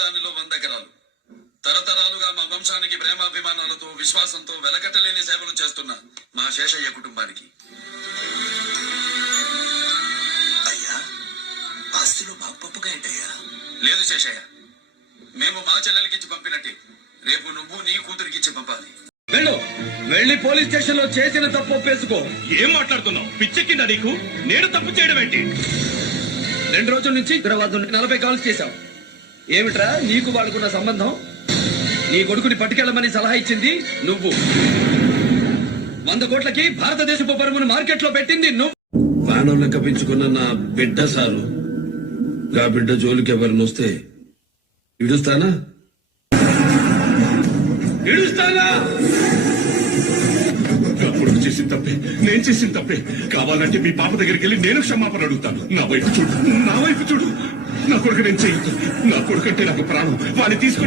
దానిలో 100 ఎకరాలు. తరతరాలుగా మా వంశానికి ప్రేమాభిమానాలతో విశ్వాసంతో వెలకట్టలేని సేవలు చేస్తున్న మా శేషయ్య కుటుంబానికి. అయ్యా, ఆస్తిలో మాకు పప్పుగా ఏంటయ్యా? లేదు శేషయ్య, మేము మా చెల్లెలకిచ్చి పంపినట్టే రేపు నువ్వు నీ కూతురికిచ్చి పంపాలి. వెళ్ళి పోలీస్ స్టేషన్ లో చేసిన తప్పు ఒప్పేసుకో. ఏం మాట్లాడుతున్నావు? పిచ్చెక్కిందా నీకు? నేను తప్పు చేయడం ఏంటి? 2 రోజుల నుంచి హైదరాబాద్ నుండి 40 కాల్స్ చేశావు. ఏమిట్రా నీకు వాడుకున్న సంబంధం? నీ కొడుకుని పట్టుకెళ్ళమని సలహా ఇచ్చింది నువ్వు. 100 కోట్లకి భారతదేశపు పరువును మార్కెట్ లో పెట్టింది నువ్వు. ప్రాణం లెక్క పెంచుకున్న నా బిడ్డ సారు. గా బిడ్డ జోలికి ఎవరిని వస్తే ఇడుస్తానా? కొడుకు చేసిన తప్పే, నేను చేసిన తప్పే. కావాలంటే మీ పాప దగ్గరికి వెళ్ళి నేను క్షమాపణ అడుగుతాను. నా వైపు చూడు, నా వైపు చూడు. నా కొడుకు నేను చేయొద్దు. నా కొడుకు అంటే నాకు ప్రాణం. వాడిని తీసుకుని